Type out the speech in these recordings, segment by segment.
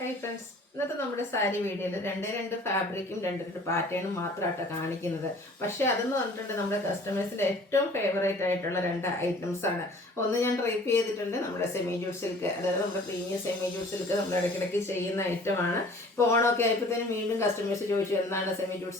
Hi friends, ഇന്നത്തെ നമ്മുടെ സാരി വീഡിയോയിൽ രണ്ട് ഫാബ്രിക്കും രണ്ട് പാറ്റേണും മാത്രമായിട്ടാണ് കാണിക്കുന്നത്. പക്ഷേ അതെന്ന് പറഞ്ഞിട്ടുണ്ട് നമ്മുടെ കസ്റ്റമേഴ്സിൻ്റെ ഏറ്റവും ഫേവറേറ്റ് ആയിട്ടുള്ള രണ്ട് ഐറ്റംസ് ആണ്. ഒന്ന് ഞാൻ ഡ്രൈപ്പ് ചെയ്തിട്ടുണ്ട്, നമ്മുടെ സെമി ജൂട്ട് സിൽക്ക്, അതായത് നമ്മുടെ പ്രീമിയം സെമി ജൂട്ട് സിൽക്ക് നമ്മൾ ഇടയ്ക്കിടയ്ക്ക് ചെയ്യുന്ന ഐറ്റമാണ്. ഇപ്പോൾ ഓണമൊക്കെ ആയപ്പോഴത്തേനും വീണ്ടും കസ്റ്റമേഴ്സ് ചോദിച്ചു എന്താണ് സെമി ജൂട്ട്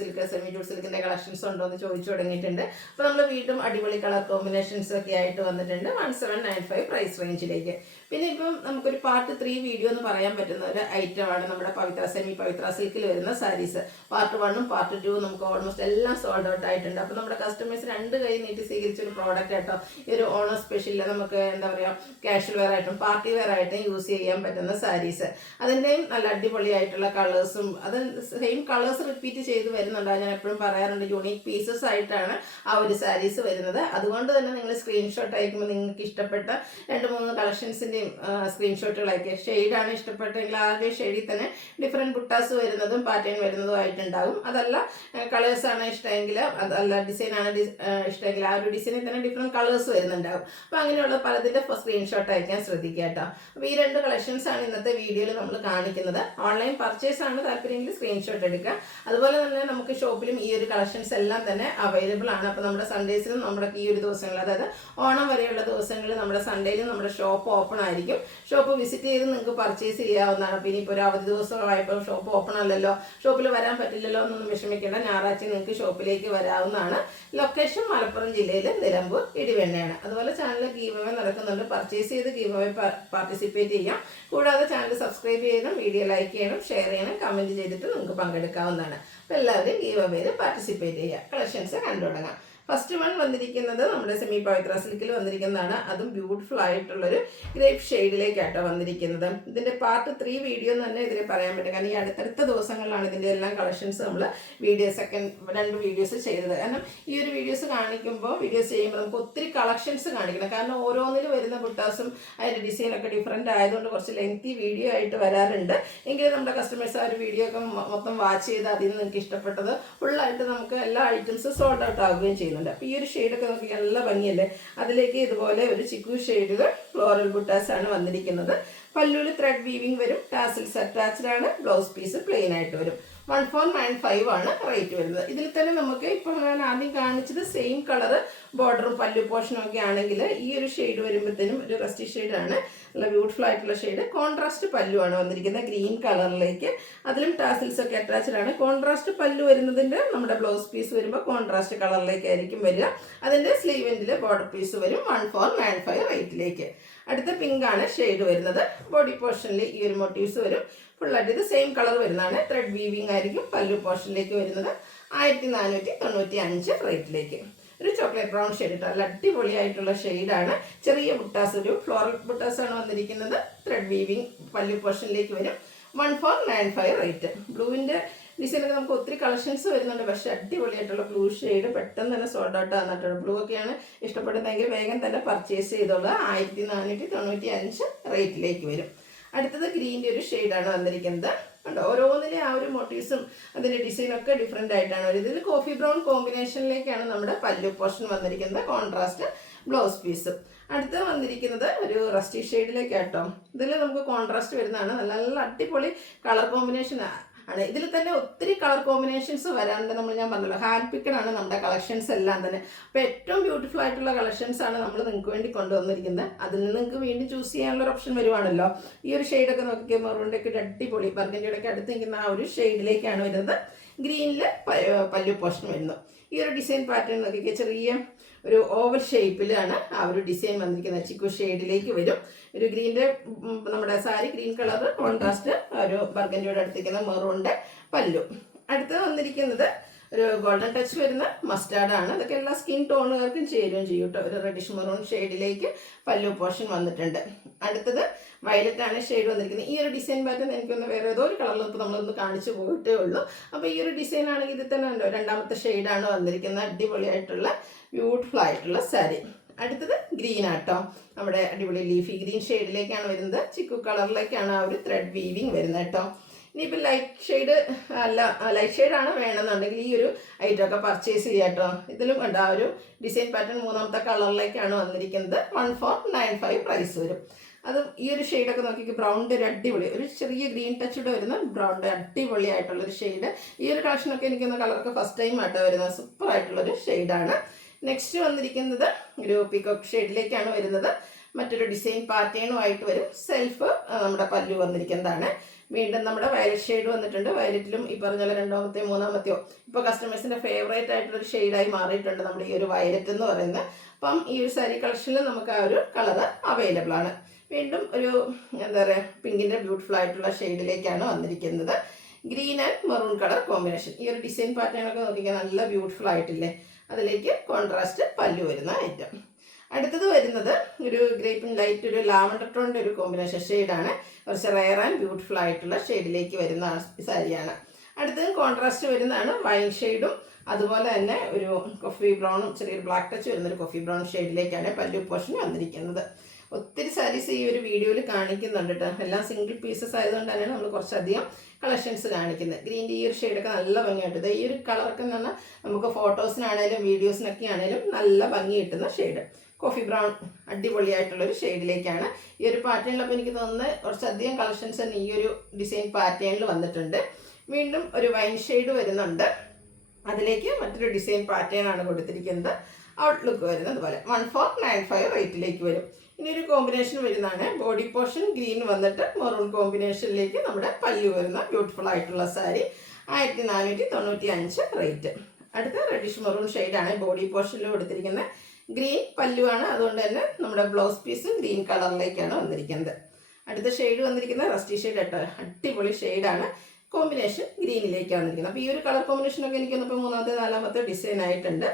സിൽക്കിൻ്റെ കളക്ഷൻസ് ഉണ്ടോ എന്ന് ചോദിച്ചു തുടങ്ങിയിട്ടുണ്ട്. അപ്പോൾ നമ്മൾ വീണ്ടും അടിപൊളി കളർ കോമ്പിനേഷൻസ് ഒക്കെ ആയിട്ട് വന്നിട്ടുണ്ട് 1795 പ്രൈസ് റേഞ്ചിലേക്ക്. പിന്നെ ഇപ്പം നമുക്കൊരു പാർട്ട് 3 വീഡിയോ എന്ന് പറയാൻ പറ്റുന്ന ഒരു ഐറ്റമാണ് നമ്മുടെ സെമി പവിത്ര സിൽക്കിൽ വരുന്ന സാരീസ്. പാർട്ട് 1ഉം പാർട്ട് 2ഉം നമുക്ക് ഓൾമോസ്റ്റ് എല്ലാം സോൾഡ് ഔട്ട് ആയിട്ടുണ്ട്. അപ്പോൾ നമ്മുടെ കസ്റ്റമേഴ്സ് രണ്ട് കൈ നീട്ടി സ്വീകരിച്ച ഒരു പ്രോഡക്റ്റ് ആയിട്ടോ. ഈ ഒരു ഓണം സ്പെഷ്യലിൽ നമുക്ക് എന്താ പറയുക, കാഷ്വൽ വെയർ ആയിട്ടും പാർട്ടി വെയർ ആയിട്ടും യൂസ് ചെയ്യാൻ പറ്റുന്ന സാരീസ്. അതിൻ്റെയും നല്ല അടിപൊളിയായിട്ടുള്ള കളേഴ്സും, അത് സെയിം കളേഴ്സ് റിപ്പീറ്റ് ചെയ്ത് വരുന്നുണ്ട്. ഞാൻ എപ്പോഴും പറയാറുണ്ട്, യൂണീക്ക് പീസസ് ആയിട്ടാണ് ആ ഒരു സാരീസ് വരുന്നത്. അതുകൊണ്ട് തന്നെ നിങ്ങൾ സ്ക്രീൻഷോട്ട് അയക്കുമ്പോൾ നിങ്ങൾക്ക് ഇഷ്ടപ്പെട്ട 2-3 കളക്ഷൻസിൻ്റെ സ്ക്രീൻഷോട്ടുകൾ അയക്കുക. ഷെയ്ഡാണ് ഇഷ്ടപ്പെട്ടെങ്കിൽ ആരുടെ ഷെയ്ഡിൽ തന്നെ ഡിഫറെൻറ്റ് ബുട്ടാസ് വരുന്നതും പാറ്റേൺ വരുന്നതും ആയിട്ടുണ്ടാകും. അതല്ല കളേഴ്സാണ് ഇഷ്ടമെങ്കിൽ, അതല്ല ഡിസൈനാണ് ഇഷ്ടമെങ്കിൽ ആ ഒരു ഡിസൈനിൽ തന്നെ ഡിഫറെൻറ്റ് കളേഴ്സ് വരുന്നുണ്ടാകും. അപ്പോൾ അങ്ങനെയുള്ള പലതിൻ്റെ സ്ക്രീൻഷോട്ട് അയക്കാൻ ശ്രദ്ധിക്കുക കേട്ടോ. അപ്പോൾ ഈ 2 കളക്ഷൻസാണ് ഇന്നത്തെ വീഡിയോയിൽ നമ്മൾ കാണിക്കുന്നത്. ഓൺലൈൻ പർച്ചേസ് ആണ് താല്പര്യമെങ്കിൽ സ്ക്രീൻഷോട്ട് എടുക്കുക. അതുപോലെ തന്നെ നമുക്ക് ഷോപ്പിലും ഈ ഒരു കളക്ഷൻസ് എല്ലാം തന്നെ അവൈലബിൾ ആണ്. അപ്പോൾ നമ്മുടെ സൺഡേസിലും നമ്മുടെ ഈ ഒരു ദിവസങ്ങളിൽ, അതായത് ഓണം വരെയുള്ള ദിവസങ്ങളിൽ നമ്മുടെ സൺഡേയിലും നമ്മുടെ ഷോപ്പ് ഓപ്പൺ ആയിരിക്കും. ഷോപ്പ് വിസിറ്റ് ചെയ്ത് നിങ്ങൾക്ക് പർച്ചേസ് ചെയ്യാവുന്നതാണ്. അപ്പോൾ ഇനിയിപ്പോൾ ഒരു അവധി ദിവസമായപ്പോൾ ഷോപ്പ് ഓപ്പൺ അല്ലല്ലോ, ഷോപ്പിൽ വരാൻ പറ്റില്ലല്ലോ എന്നൊന്നും വിഷമിക്കേണ്ട. ഞായറാഴ്ച നിങ്ങൾക്ക് ഷോപ്പിലേക്ക് വരാവുന്നതാണ്. ലൊക്കേഷൻ മലപ്പുറം ജില്ലയിൽ നിലമ്പൂർ ഇടിവെണ്ണയാണ്. അതുപോലെ ചാനലിൽ ഗീവ് അവേ നടക്കുന്നുണ്ട്. പർച്ചേസ് ചെയ്ത് ഗീവ് അവേ പാർട്ടിസിപ്പേറ്റ് ചെയ്യാം. കൂടാതെ ചാനൽ സബ്സ്ക്രൈബ് ചെയ്യണം, വീഡിയോ ലൈക്ക് ചെയ്യണം, ഷെയർ ചെയ്യണം, കമൻറ്റ് ചെയ്തിട്ട് നിങ്ങൾക്ക് പങ്കെടുക്കാവുന്നതാണ്. അപ്പോൾ എല്ലാവരും ഗീവ് അവേയിൽ പാർട്ടിസിപ്പേറ്റ് ചെയ്യുക. കളക്ഷൻസ് കണ്ടു തുടങ്ങാം. ഫസ്റ്റ് വൺ വന്നിരിക്കുന്നത് നമ്മുടെ സെമി പവിത്ര സിൽക്കിൽ വന്നിരിക്കുന്നതാണ്. അതും ബ്യൂട്ടിഫുൾ ആയിട്ടുള്ളൊരു ഗ്രേപ്പ് ഷെയ്ഡിലേക്കാട്ടോ വന്നിരിക്കുന്നത്. ഇതിൻ്റെ പാർട്ട് 3 വീഡിയോ എന്ന് തന്നെ ഇതിൽ പറയാൻ പറ്റും. കാരണം ഈ അടുത്തടുത്ത ദിവസങ്ങളിലാണ് ഇതിൻ്റെ എല്ലാം കളക്ഷൻസ് നമ്മൾ രണ്ട് വീഡിയോസ് ചെയ്തത്. കാരണം ഈ ഒരു വീഡിയോസ് ചെയ്യുമ്പോൾ നമുക്ക് ഒത്തിരി കളക്ഷൻസ് കാണിക്കണം. കാരണം ഓരോന്നിൽ വരുന്ന ബുട്ടാസും അതിൻ്റെ ഡിസൈനൊക്കെ ഡിഫറെൻ്റ് ആയതുകൊണ്ട് കുറച്ച് ലെങ്തി വീഡിയോ ആയിട്ട് വരാറുണ്ട്. എങ്കിലും നമ്മുടെ കസ്റ്റമേഴ്സ് ആ ഒരു വീഡിയോ ഒക്കെ മൊത്തം വാച്ച് ചെയ്ത് അതിൽ നിന്ന് നിങ്ങൾക്ക് ഇഷ്ടപ്പെട്ടത് ഫുള്ളായിട്ട് നമുക്ക് എല്ലാ ഐറ്റംസും സോൾഡ് ഔട്ട് ആവുകയും ചെയ്യുന്നു. അപ്പോൾ ഈ ഒരു ഷെയ്ഡൊക്കെ നോക്കി നല്ല ഭംഗിയല്ലേ. അതിലേക്ക് ഇതുപോലെ ഒരു ചിക്കു ഷെയ്ഡിൽ ഫ്ലോറൽ ബുട്ടാസ് ആണ് വന്നിരിക്കുന്നത്. പല്ലുവിൽ ത്രെഡ് വീവിങ് വരും. ടാസിൽസ് അറ്റാച്ച്ഡ് ആണ്. ബ്ലൗസ് പീസ് പ്ലെയിൻ ആയിട്ട് വരും. 1495 ആണ് റേറ്റ് വരുന്നത്. ഇതിൽ തന്നെ നമുക്ക് ഇപ്പോൾ ഞാൻ ആദ്യം കാണിച്ചത് സെയിം കളറ് ബോർഡറും പല്ലു പോർഷനും ഒക്കെ ആണെങ്കിൽ ഈ ഒരു ഷെയ്ഡ് വരുമ്പോഴത്തേനും ഒരു റസ്റ്റി ഷെയ്ഡാണ്. നല്ല ബ്യൂട്ടിഫുൾ ആയിട്ടുള്ള ഷെയ്ഡ്. കോൺട്രാസ്റ്റ് പല്ലുവാണ് വന്നിരിക്കുന്നത് ഗ്രീൻ കളറിലേക്ക്. അതിലും ടാസിൽസ് ഒക്കെ അറ്റാച്ച്ഡ് ആണ്. കോൺട്രാസ്റ്റ് പല്ലു വരുന്നതിൻ്റെ നമ്മുടെ ബ്ലൗസ് പീസ് വരുമ്പോൾ കോൺട്രാസ്റ്റ് കളറിലേക്കായിരിക്കും വരിക. അതിൻ്റെ സ്ലീവിൻ്റെ ബോർഡർ പീസ് വരും 1495 റേറ്റിലേക്ക്. അടുത്ത പിങ്ക് ആണ് ഷെയ്ഡ് വരുന്നത്. ബോഡി പോർഷനിൽ ഈ ഒരു മോട്ടീവ്സ് വരും. ഫുള്ളായിട്ട് ഇത് സെയിം കളർ വരുന്നതാണ്. ത്രെഡ് വീവിങ് ആയിരിക്കും പല്ലു പോർഷനിലേക്ക് വരുന്നത്. 1495 റേറ്റിലേക്ക്. ഒരു ചോക്ലേറ്റ് ബ്രൗൺ ഷെയ്ഡ് ഇട്ടോ. നല്ല അടിപൊളിയായിട്ടുള്ള ഷെയ്ഡാണ്. ചെറിയ ബുട്ടാസ്, ഒരു ഫ്ലോറൽ ബുട്ടാസാണ് വന്നിരിക്കുന്നത്. ത്രെഡ് വീവിങ് പല്ലു പോർഷനിലേക്ക് വരും. 1495 റേറ്റ്. ബ്ലൂവിൻ്റെ ഡിസൈനൊക്കെ നമുക്ക് ഒത്തിരി കളക്ഷൻസ് വരുന്നുണ്ട്. പക്ഷേ അടിപൊളിയായിട്ടുള്ള ബ്ലൂ ഷെയ്ഡ് പെട്ടെന്ന് തന്നെ സോൾഡ് ഔട്ട് ആകുന്നുണ്ട്. ബ്ലൂ ഒക്കെയാണ് ഇഷ്ടപ്പെടുന്നതെങ്കിൽ വേഗം തന്നെ പർച്ചേസ് ചെയ്തോളൂ. 1495 റേറ്റിലേക്ക് വരും. അടുത്തത് ഗ്രീൻ്റെ ഒരു ഷെയ്ഡാണ് വന്നിരിക്കുന്നത്. ഉണ്ട് ഓരോന്നിലെ ആ ഒരു മോട്ടീവ്സും അതിൻ്റെ ഡിസൈനൊക്കെ ഡിഫറെൻ്റ് ആയിട്ടാണ് വരുന്നത്. ഇതിൽ കോഫി ബ്രൗൺ കോമ്പിനേഷനിലേക്കാണ് നമ്മുടെ പല്ലു പോർഷൻ വന്നിരിക്കുന്നത്. Contrast blouse piece. അടുത്ത് വന്നിരിക്കുന്നത് ഒരു റസ്റ്റി ഷെയ്ഡിലേക്കാട്ടോ. ഇതിൽ നമുക്ക് കോൺട്രാസ്റ്റ് വരുന്നതാണ്. നല്ല നല്ല അടിപൊളി കളർ കോമ്പിനേഷൻ ആണ്. ഇതിൽ തന്നെ ഒത്തിരി കളർ കോമ്പിനേഷൻസ് വരാനുണ്ട്. ഞാൻ പറഞ്ഞല്ലോ, ഹാൻഡ് പിക്കഡ് ആണ് നമ്മുടെ കളക്ഷൻസ് എല്ലാം തന്നെ. അപ്പോൾ ഏറ്റവും ബ്യൂട്ടിഫുൾ ആയിട്ടുള്ള കളക്ഷൻസ് ആണ് നമ്മൾ നിങ്ങൾക്ക് വേണ്ടി കൊണ്ടുവന്നിരിക്കുന്നത്. അതിൽ നിന്ന് നിങ്ങൾക്ക് വീണ്ടും ചൂസ് ചെയ്യാനുള്ള ഒരു ഓപ്ഷൻ വരുവാണല്ലോ. ഈ ഒരു ഷെയ്ഡൊക്കെ നോക്കിയാൽ മെറൂണിൻ്റെ ഒക്കെ അടിപൊളി ബർഗൻഡിയുടെ ഒക്കെ അടുത്ത് നിൽക്കുന്ന ആ ഒരു ഷെയ്ഡിലേക്കാണ് വരുന്നത്. ഗ്രീനിൽ പല്ലു പോർഷൻ വരുന്നു. ഈ ഒരു ഡിസൈൻ പാറ്റേൺ നോക്കിയാൽ ചെറിയ ഒരു ഓവൽ ഷേപ്പിലാണ് ആ ഒരു ഡിസൈൻ വന്നിരിക്കുന്നത്. ചിക്കു ഷെയ്ഡിലേക്ക് വരും. ഒരു ഗ്രീൻ്റെ നമ്മുടെ സാരി ഗ്രീൻ കളർ കോൺട്രാസ്റ്റ് ഒരു ബർഗൻഡിയുടെ അടുത്തിരിക്കുന്ന മെറൂണിൻ്റെ പല്ലു. അടുത്ത് വന്നിരിക്കുന്നത് ഒരു ഗോൾഡൻ ടച്ച് വരുന്ന മസ്റ്റാർഡാണ്. അതൊക്കെ എല്ലാ സ്കിൻ ടോണുകാർക്കും ചേരുകയും ചെയ്യും കേട്ടോ. ഒരു റെഡിഷ് മെറൂൺ ഷെയ്ഡിലേക്ക് പല്ലു പോർഷൻ വന്നിട്ടുണ്ട്. അടുത്തത് വയലറ്റ് ആണ് ഷെയ്ഡ് വന്നിരിക്കുന്നത്. ഈ ഒരു ഡിസൈൻ പാറ്റേൺ എനിക്കൊന്ന് വേറെ ഏതോ ഒരു കളറിൽ ഇപ്പോൾ നമ്മളൊന്ന് കാണിച്ചു പോയിട്ടേ ഉള്ളൂ. അപ്പോൾ ഈ ഒരു ഡിസൈൻ ആണെങ്കിൽ ഇത് തന്നെ ഉണ്ടോ, രണ്ടാമത്തെ ഷെയ്ഡാണ് വന്നിരിക്കുന്നത്. അടിപൊളിയായിട്ടുള്ള ബ്യൂട്ടിഫുൾ ആയിട്ടുള്ള സാരി. അടുത്തത് ഗ്രീൻ ആട്ടോ. നമ്മുടെ അടിപൊളി ലീഫി ഗ്രീൻ ഷെയ്ഡിലേക്കാണ് വരുന്നത്. ചിക്കു കളറിലേക്കാണ് ആ ഒരു ത്രെഡ് വീവിങ് വരുന്നത് കേട്ടോ. ഇനിയിപ്പോൾ ലൈറ്റ് ഷെയ്ഡാണ് വേണമെന്നുണ്ടെങ്കിൽ ഈ ഒരു ഐറ്റമൊക്കെ പർച്ചേസ് ചെയ്യാം കേട്ടോ. ഇതിലും കണ്ട ആ ഒരു ഡിസൈൻ പാറ്റേൺ 3ാമത്തെ കളറിലേക്കാണ് വന്നിരിക്കുന്നത്. 1495 പ്രൈസ് വരും. അതും ഈ ഒരു ഷെയ്ഡൊക്കെ നോക്കിക്ക് ബ്രൗണിൻ്റെ ഒരു അടിപൊളി ഒരു ചെറിയ ഗ്രീൻ ടച്ചൂടെ വരുന്ന ബ്രൗണിൻ്റെ അടിപൊളിയായിട്ടുള്ളൊരു ഷെയ്ഡ്. ഈ ഒരു കളക്ഷനൊക്കെ എനിക്കൊന്ന് കളറൊക്കെ ഫസ്റ്റ് ടൈം ആയിട്ട് വരുന്നത് സൂപ്പറായിട്ടുള്ളൊരു ഷെയ്ഡാണ്. നെക്സ്റ്റ് വന്നിരിക്കുന്നത് ഒരു പീകോക്ക് ഷെയ്ഡിലേക്കാണ് വരുന്നത്. മറ്റൊരു ഡിസൈൻ പാറ്റേണുമായിട്ട് വരും. സെൽഫ് നമ്മുടെ പല്ലു വന്നിരിക്കുന്നതാണ്. വീണ്ടും നമ്മുടെ വയലറ്റ് ഷെയ്ഡ് വന്നിട്ടുണ്ട്. വയലറ്റിലും ഈ പറഞ്ഞ പോലെ രണ്ടാമത്തെയോ മൂന്നാമത്തെയോ ഇപ്പോൾ കസ്റ്റമേഴ്സിൻ്റെ ഫേവറേറ്റ് ആയിട്ടുള്ളൊരു ഷെയ്ഡായി മാറിയിട്ടുണ്ട് നമ്മുടെ ഈ ഒരു വയലറ്റ് എന്ന് പറയുന്നത്. അപ്പം ഈ ഒരു സാരി കളക്ഷനിൽ നമുക്ക് ആ ഒരു കളറ് അവൈലബിൾ ആണ്. വീണ്ടും ഒരു എന്താ പറയുക പിങ്കിൻ്റെ ബ്യൂട്ടിഫുൾ ആയിട്ടുള്ള ഷെയ്ഡിലേക്കാണ് വന്നിരിക്കുന്നത്. Green and maroon colour combination. ഈ ഒരു ഡിസൈൻ പാറ്റേണൊക്കെ നോക്കിയാൽ നല്ല ബ്യൂട്ടിഫുൾ ആയിട്ടില്ലേ. അതിലേക്ക് കോൺട്രാസ്റ്റ് പല്ലു വരുന്ന ഐറ്റം. അടുത്തത് വരുന്നത് ഒരു ഗ്രേപ്പ് ലൈറ്റ് ഒരു ലാവണ്ടർ ടോണിൻ്റെ ഒരു കോമ്പിനേഷൻ ഷെയ്ഡാണ്. കുറച്ച് റെയർ ആൻഡ് ബ്യൂട്ടിഫുൾ ആയിട്ടുള്ള ഷെയ്ഡിലേക്ക് വരുന്ന സാരിയാണ്. അടുത്തത് കോൺട്രാസ്റ്റ് വരുന്നതാണ് വൈൻ ഷെയ്ഡും അതുപോലെ തന്നെ ഒരു കോഫി ബ്രൗണും ചെറിയൊരു ബ്ലാക്ക് ടച്ച് വരുന്നൊരു കോഫി ബ്രൗൺ ഷെയ്ഡിലേക്കാണ് പല്ലു പോർഷൻ വന്നിരിക്കുന്നത്. ഒത്തിരി സാരീസ് ഈ ഒരു വീഡിയോയിൽ കാണിക്കുന്നുണ്ട് കേട്ടോ. എല്ലാം സിംഗിൾ പീസസ് ആയതുകൊണ്ട് തന്നെയാണ് നമ്മൾ കുറച്ചധികം കളക്ഷൻസ് കാണിക്കുന്നത്. ഗ്രീൻ്റെ ഈ ഒരു ഷെയ്ഡൊക്കെ നല്ല ഭംഗിയായിട്ട് ഈ ഒരു കളറൊക്കെ എന്ന് പറഞ്ഞാൽ നമുക്ക് ഫോട്ടോസിനാണേലും വീഡിയോസിനൊക്കെ ആണേലും നല്ല ഭംഗി കിട്ടുന്ന ഷെയ്ഡ്. കോഫി ബ്രൗൺ അടിപൊളിയായിട്ടുള്ളൊരു ഷെയ്ഡിലേക്കാണ് ഈ ഒരു പാറ്റേണിലപ്പോൾ എനിക്ക് തോന്നുന്നത് കുറച്ചധികം കളക്ഷൻസ് തന്നെ ഈ ഒരു ഡിസൈൻ പാറ്റേണിൽ വന്നിട്ടുണ്ട്. വീണ്ടും ഒരു വൈൻ ഷെയ്ഡ് വരുന്നുണ്ട്. അതിലേക്ക് മറ്റൊരു ഡിസൈൻ പാറ്റേൺ ആണ് കൊടുത്തിരിക്കുന്നത്. ഔട്ട്ലുക്ക് വരുന്നത് അതുപോലെ 1495 റേറ്റിലേക്ക് വരും. ഇനി ഒരു കോമ്പിനേഷൻ വരുന്നതാണ്. ബോഡി പോർഷൻ ഗ്രീൻ വന്നിട്ട് മെറൂൺ കോമ്പിനേഷനിലേക്ക് നമ്മുടെ പല്ലു വരുന്ന ബ്യൂട്ടിഫുൾ ആയിട്ടുള്ള സാരി 1495 റേറ്റ്. അടുത്ത റെഡിഷ് മെറൂൺ ഷെയ്ഡാണ് ബോഡി പോർഷനിൽ കൊടുത്തിരിക്കുന്നത്. ഗ്രീൻ പല്ലുവാണ്, അതുകൊണ്ട് തന്നെ നമ്മുടെ ബ്ലൗസ് പീസ് ഗ്രീൻ കളറിലേക്കാണ് വന്നിരിക്കുന്നത്. അടുത്ത ഷെയ്ഡ് വന്നിരിക്കുന്നത് റസ്റ്റി ഷെയ്ഡ് കേട്ടോ. അടിപൊളി ഷെയ്ഡാണ്. കോമ്പിനേഷൻ ഗ്രീനിലേക്കാണ് വന്നിരിക്കുന്നത്. അപ്പോൾ ഈ ഒരു കളർ കോമ്പിനേഷനൊക്കെ എനിക്കൊന്നിപ്പോൾ മൂന്നാമത്തെ നാലാമത്തെ ഡിസൈൻ ആയിട്ടുണ്ട്.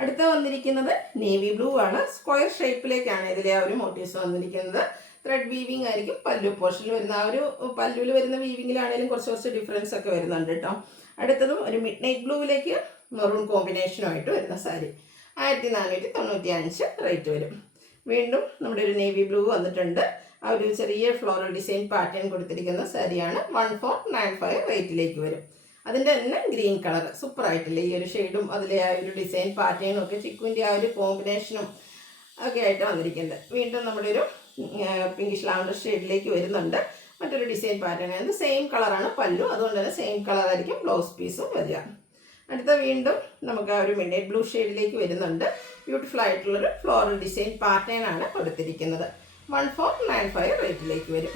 അടുത്ത വന്നിരിക്കുന്നത് നേവി ബ്ലൂ ആണ്. സ്ക്വയർ ഷേപ്പിലേക്കാണ് ഇതിലെ ആ ഒരു മോട്ടീവ്സ് വന്നിരിക്കുന്നത്. ത്രെഡ് വീവിങ് ആയിരിക്കും പല്ലു പോർഷനിൽ വരുന്ന. ആ ഒരു പല്ലുവിൽ വരുന്ന വീവിങ്ങിലാണെങ്കിലും കുറച്ച് ഡിഫറൻസ് ഒക്കെ വരുന്നുണ്ട് കേട്ടോ. അടുത്തതും ഒരു മിഡ് നൈറ്റ് ബ്ലൂവിലേക്ക് മെറൂൺ കോമ്പിനേഷനുമായിട്ട് വരുന്ന സാരി 1495 റേറ്റ് വരും. വീണ്ടും നമ്മുടെ ഒരു നേവി ബ്ലൂ വന്നിട്ടുണ്ട്. ആ ഒരു ചെറിയ ഫ്ലോറൽ ഡിസൈൻ പാറ്റേൺ കൊടുത്തിരിക്കുന്ന സാരിയാണ് 1495 റേറ്റിലേക്ക് വരും. അതിൻ്റെ തന്നെ ഗ്രീൻ കളർ സൂപ്പറായിട്ടില്ലേ. ഈ ഒരു ഷെയ്ഡും അതിലെ ആ ഒരു ഡിസൈൻ പാറ്റേണും ഒക്കെ ചിക്കുവിൻ്റെ ആ ഒരു കോമ്പിനേഷനും ഒക്കെ ആയിട്ട് വന്നിരിക്കുന്നത്. വീണ്ടും നമ്മുടെ ഒരു പിങ്കിഷ് ലാവണ്ടർ ഷെയ്ഡിലേക്ക് വരുന്നുണ്ട്. മറ്റൊരു ഡിസൈൻ പാറ്റേൺ ആണ്. സെയിം കളറാണ് പല്ലു, അതുകൊണ്ട് തന്നെ സെയിം കളറായിരിക്കും ബ്ലൗസ് പീസും വരിക. അടുത്ത വീണ്ടും നമുക്ക് ആ ഒരു മിഡ് ബ്ലൂ ഷെയ്ഡിലേക്ക് വരുന്നുണ്ട്. ബ്യൂട്ടിഫുൾ ആയിട്ടുള്ളൊരു ഫ്ലോറൽ ഡിസൈൻ പാറ്റേൺ ആണ് കൊടുത്തിരിക്കുന്നത്. 1495 റേറ്റിലേക്ക് വരും.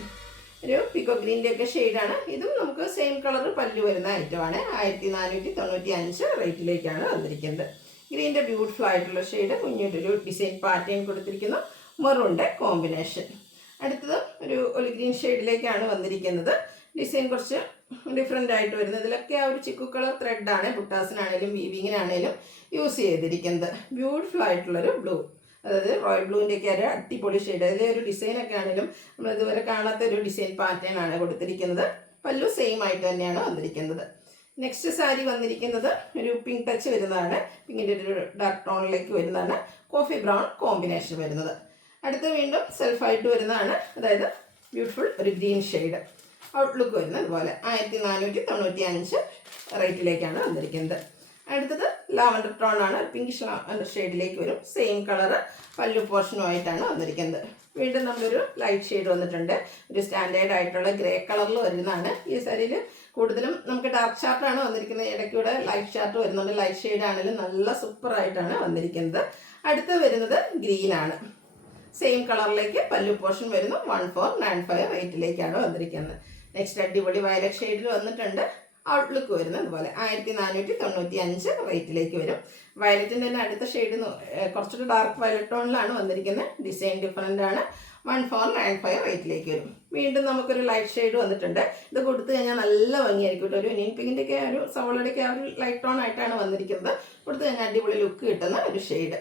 ഒരു പിക്കോ ഗ്രീൻ്റെ ഒക്കെ ഷെയ്ഡാണ്. ഇതും നമുക്ക് സെയിം കളർ പല്ലു വരുന്ന ഐറ്റമാണ്. 1495 റേറ്റിലേക്കാണ് വന്നിരിക്കുന്നത്. ഗ്രീൻ്റെ ബ്യൂട്ടിഫുൾ ആയിട്ടുള്ള ഷെയ്ഡ് കുഞ്ഞൊരു ഡിസൈൻ പാറ്റേൺ കൊടുത്തിരിക്കുന്നു. മെറൂണിൻ്റെ കോമ്പിനേഷൻ. അടുത്തത് ഒരു ഒലി ഗ്രീൻ ഷെയ്ഡിലേക്കാണ് വന്നിരിക്കുന്നത്. ഡിസൈൻ കുറച്ച് ഡിഫറെൻ്റ് ആയിട്ട് വരുന്നത്. ഇതിലൊക്കെ ആ ഒരു ചിക്കു കളർ ത്രെഡാണ് ബുട്ടാസിനാണേലും വീവിങ്ങിനാണേലും യൂസ് ചെയ്തിരിക്കുന്നത്. ബ്യൂട്ടിഫുൾ ആയിട്ടുള്ളൊരു ബ്ലൂ, അതായത് റോയൽ ബ്ലൂവിൻ്റെയൊക്കെ ഒരു അടിപൊളി ഷെയ്ഡ്. അതിലെ ഒരു ഡിസൈനൊക്കെ ആണെങ്കിലും നമ്മൾ ഇതുവരെ കാണാത്ത ഒരു ഡിസൈൻ പാറ്റേൺ ആണ് കൊടുത്തിരിക്കുന്നത്. പല്ലു സെയിം ആയിട്ട് തന്നെയാണ് വന്നിരിക്കുന്നത്. നെക്സ്റ്റ് സാരി വന്നിരിക്കുന്നത് ഒരു പിങ്ക് ടച്ച് വരുന്നതാണ്. പിങ്കിൻ്റെ ഒരു ഡാർക്ക് ടോണിലേക്ക് വരുന്നതാണ്. കോഫി ബ്രൗൺ കോമ്പിനേഷൻ വരുന്നത്. അടുത്ത് വീണ്ടും സെൽഫായിട്ട് വരുന്നതാണ്. അതായത് ബ്യൂട്ടിഫുൾ ഒരു ഗ്രീൻ ഷെയ്ഡ്. ഔട്ട്ലുക്ക് വരുന്നത് അതുപോലെ 1495 റേറ്റിലേക്കാണ് വന്നിരിക്കുന്നത്. അടുത്തത് ലാവണ്ടർ ടോൺ ആണ്. പിങ്കിഷ് ലാവണ്ടർ ഷെയ്ഡിലേക്ക് വരും. സെയിം കളറ് പല്ലു പോർഷനുമായിട്ടാണ് വന്നിരിക്കുന്നത്. വീണ്ടും നമ്മളൊരു ലൈറ്റ് ഷെയ്ഡ് വന്നിട്ടുണ്ട്. ഒരു സ്റ്റാൻഡേർഡ് ആയിട്ടുള്ള ഗ്രേ കളറിൽ വരുന്നതാണ്. ഈ സാരിയിൽ കൂടുതലും നമുക്ക് ഡാർക്ക് ഷാർട്ടാണ് വന്നിരിക്കുന്നത്. ഇടയ്ക്കൂടെ ലൈറ്റ് ഷാർട്ട് വരുന്നുണ്ട്. ലൈറ്റ് ഷെയ്ഡ് ആണെങ്കിലും നല്ല സൂപ്പറായിട്ടാണ് വന്നിരിക്കുന്നത്. അടുത്ത് വരുന്നത് ഗ്രീനാണ്. സെയിം കളറിലേക്ക് പല്ലു പോർഷൻ വരുന്നു. 1495 റേറ്റിലേക്കാണ് വന്നിരിക്കുന്നത്. നെക്സ്റ്റ് അടിപൊളി വയലറ്റ് ഷെയ്ഡിൽ വന്നിട്ടുണ്ട്. ഔട്ട്ലുക്ക് വരുന്നത് അതുപോലെ 1495 റേറ്റിലേക്ക് വരും. വയലറ്റിൻ്റെ തന്നെ അടുത്ത ഷെയ്ഡ് കുറച്ചൊരു ഡാർക്ക് വയലറ്റ് ടോണിലാണ് വന്നിരിക്കുന്നത്. ഡിസൈൻ ഡിഫറൻ്റ് ആണ്. 1495 റേറ്റിലേക്ക് വരും. വീണ്ടും നമുക്കൊരു ലൈറ്റ് ഷെയ്ഡ് വന്നിട്ടുണ്ട്. ഇത് കൊടുത്തു കഴിഞ്ഞാൽ നല്ല ഭംഗിയായിരിക്കും കേട്ടോ. ഒരു ഒനിയൻ പിങ്കിൻ്റെയൊക്കെ ഒരു സവോളയുടെയൊക്കെ ആ ഒരു ലൈറ്റ് ടോൺ ആയിട്ടാണ് വന്നിരിക്കുന്നത്. കൊടുത്തു കഴിഞ്ഞാൽ അടിപൊളി ലുക്ക് കിട്ടുന്ന ഒരു ഷെയ്ഡ്.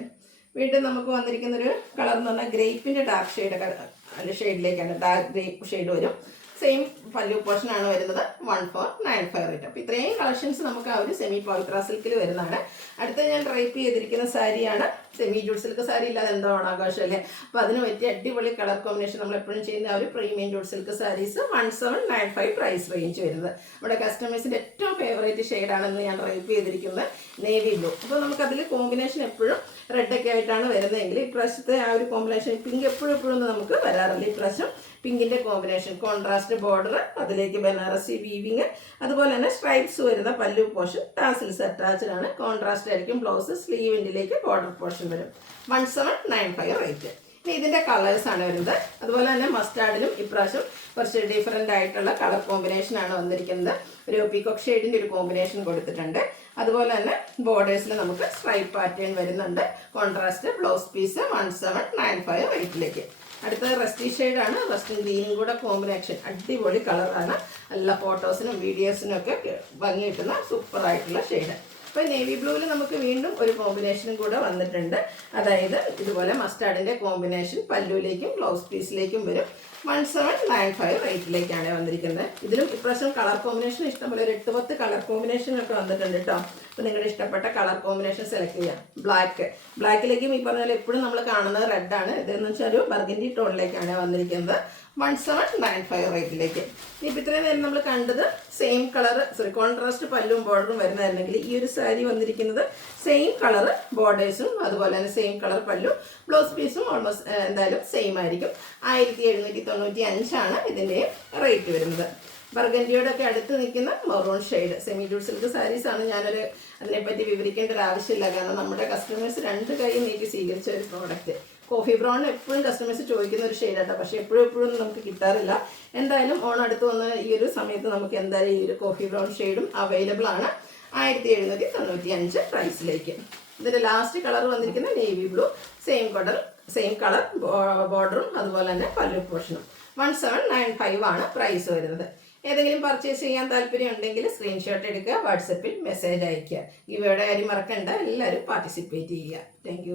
വീണ്ടും നമുക്ക് വന്നിരിക്കുന്നൊരു കളർ എന്ന് പറഞ്ഞാൽ ഗ്രേപ്പിൻ്റെ ഡാർക്ക് ഷെയ്ഡൊക്കെ ഷെയ്ഡിലേക്കാണ്. ഡാർക്ക് ഗ്രേപ്പ് ഷെയ്ഡ് വരും. സെയിം പല്ലു പോർഷനാണ് വരുന്നത് 1495 റേറ്റ്. അപ്പോൾ ഇത്രയും കളക്ഷൻസ് നമുക്ക് ആ ഒരു സെമി പവിത്ര സിൽക്കിൽ വരുന്നതാണ്. അടുത്ത ഞാൻ ഡ്രൈപ്പ് ചെയ്തിരിക്കുന്ന സാരിയാണ് സെമി ജൂട്ട് സിൽക്ക് സാരി, ഇല്ലാതെ എന്തോ ഓണാഘോഷം അല്ലേ. അപ്പോൾ അതിന് പറ്റിയ അടിപൊളി കളർ കോമ്പിനേഷൻ നമ്മൾ എപ്പോഴും ചെയ്യുന്ന ആ ഒരു premium jute silk saris 1795 price range വരുന്നത്. നമ്മുടെ കസ്റ്റമേഴ്സിൻ്റെ ഏറ്റവും ഫേവറേറ്റ് ഷെയ്ഡാണെന്ന് ഞാൻ ഡ്രൈപ്പ് ചെയ്തിരിക്കുന്നത് നേവി ബ്ലൂ. അപ്പോൾ നമുക്കതിൽ കോമ്പിനേഷൻ എപ്പോഴും റെഡൊക്കെ ആയിട്ടാണ് വരുന്നതെങ്കിൽ ഇപ്രാവശ്യത്തെ ആ ഒരു കോമ്പിനേഷൻ പിങ്ക് എപ്പോഴും ഒന്നും നമുക്ക് വരാറില്ല. ഇപ്രാവശ്യം പിങ്കിൻ്റെ കോമ്പിനേഷൻ, കോൺട്രാസ്റ്റ് ബോർഡർ, അതിലേക്ക് ബനാറസി വീവിങ്, അതുപോലെ തന്നെ സ്ട്രൈപ്സ് വരുന്ന പല്ലു പോർഷൻ, ടാസിൽസ് അറ്റാച്ച്ഡ് ആണ്. കോൺട്രാസ്റ്റ് ആയിരിക്കും ബ്ലൗസ്, സ്ലീവിൻ്റിലേക്ക് ബോർഡർ പോർഷൻ വരും. 1795 റേറ്റ്. ഇനി ഇതിൻ്റെ കളേഴ്സാണ് വരുന്നത്. അതുപോലെ തന്നെ മസ്റ്റാർഡിലും ഇപ്രാവശ്യം കുറച്ച് ഡിഫറെൻ്റ് ആയിട്ടുള്ള കളർ കോമ്പിനേഷനാണ് വന്നിരിക്കുന്നത്. ഒരു പീകോക്ക് ഷെയ്ഡിൻ്റെ ഒരു കോമ്പിനേഷൻ കൊടുത്തിട്ടുണ്ട്. അതുപോലെ തന്നെ ബോർഡേഴ്സിൽ നമുക്ക് സ്ട്രൈപ്പ് പാറ്റേൺ വരുന്നുണ്ട്. കോൺട്രാസ്റ്റ് ബ്ലൗസ് പീസ് 1795 റേറ്റിലേക്ക്. അടുത്തത് റസ്റ്റി ഷെയ്ഡാണ്. റസ്റ്റും ഗ്രീനും കൂടെ കോമ്പിനേഷൻ അടിപൊളി കളറാണ്. നല്ല ഫോട്ടോസിനും വീഡിയോസിനും ഒക്കെ ഭംഗി കിട്ടുന്ന സൂപ്പറായിട്ടുള്ള ഷെയ്ഡ്. അപ്പോൾ നേവി ബ്ലൂവിൽ നമുക്ക് വീണ്ടും ഒരു കോമ്പിനേഷനും കൂടെ വന്നിട്ടുണ്ട്. അതായത് ഇതുപോലെ മസ്റ്റാർഡിൻ്റെ കോമ്പിനേഷൻ പല്ലുവിലേക്കും ബ്ലൗസ് പീസിലേക്കും വരും. 1795 റേറ്റിലേക്കാണ് വന്നിരിക്കുന്നത്. ഇതിലും ഇപ്രാവശ്യം കളർ കോമ്പിനേഷൻ ഇഷ്ടംപോലെ ഒരു 8-10 കളർ കോമ്പിനേഷനൊക്കെ വന്നിട്ടുണ്ട് കേട്ടോ. അപ്പോൾ നിങ്ങളുടെ ഇഷ്ടപ്പെട്ട കളർ കോമ്പിനേഷൻ സെലക്ട് ചെയ്യാം. ബ്ലാക്കിലേക്കും ഈ പറഞ്ഞ പോലെ എപ്പോഴും നമ്മൾ കാണുന്നത് റെഡാണ്. ഇതെന്ന് വെച്ചാൽ ഒരു ബർഗൻഡി ടോണിലേക്കാണ് വന്നിരിക്കുന്നത്. 1795 റേറ്റിലേക്ക്. ഇനിയിപ്പോൾ ഇത്രയും നേരം നമ്മൾ കണ്ടത് സെയിം കളർ കോൺട്രാസ്റ്റ് പല്ലും ബോർഡറും വരുന്നതായിരുന്നെങ്കിൽ ഈ ഒരു സാരി വന്നിരിക്കുന്നത് സെയിം കളർ ബോർഡേഴ്സും അതുപോലെ തന്നെ സെയിം കളർ പല്ലും ബ്ലൗസ് പീസും ഓൾമോസ്റ്റ് എന്തായാലും സെയിം ആയിരിക്കും. 1795 ഇതിൻ്റെ റേറ്റ് വരുന്നത്. ബർഗൻഡിയോടെ ഒക്കെ അടുത്ത് നിൽക്കുന്ന maroon shade semi jute silk സാരീസാണ്. അതിനെപ്പറ്റി വിവരിക്കേണ്ട ഒരു ആവശ്യമില്ല. കാരണം നമ്മുടെ കസ്റ്റമേഴ്സ് 2 കൈ നീട്ടി സ്വീകരിച്ച ഒരു പ്രോഡക്റ്റ്. കോഫി ബ്രൗൺ എപ്പോഴും കസ്റ്റമേഴ്സ് ചോദിക്കുന്ന ഒരു ഷെയ്ഡാട്ടോ, പക്ഷേ എപ്പോഴും നമുക്ക് കിട്ടാറില്ല. എന്തായാലും അടുത്ത് വന്ന ഈ ഒരു സമയത്ത് നമുക്ക് എന്തായാലും ഈ ഒരു കോഫി ബ്രൗൺ ഷെയ്ഡും അവൈലബിൾ ആണ് 1795 പ്രൈസിലേക്ക്. ഇതിൻ്റെ ലാസ്റ്റ് കളർ വന്നിരിക്കുന്ന നേവി ബ്ലൂ, സെയിം കളർ ബോർഡറും അതുപോലെ തന്നെ പല്ലു പോർഷനും. 1795 ആണ് പ്രൈസ് വരുന്നത്. ഏതെങ്കിലും പർച്ചേസ് ചെയ്യാൻ താല്പര്യം ഉണ്ടെങ്കിൽ സ്ക്രീൻഷോട്ട് എടുക്കുക, വാട്സപ്പിൽ മെസ്സേജ് അയയ്ക്കുക. ഇവയുടെ കാര്യം മറക്കണ്ട, എല്ലാവരും പാർട്ടിസിപ്പേറ്റ് ചെയ്യുക. താങ്ക്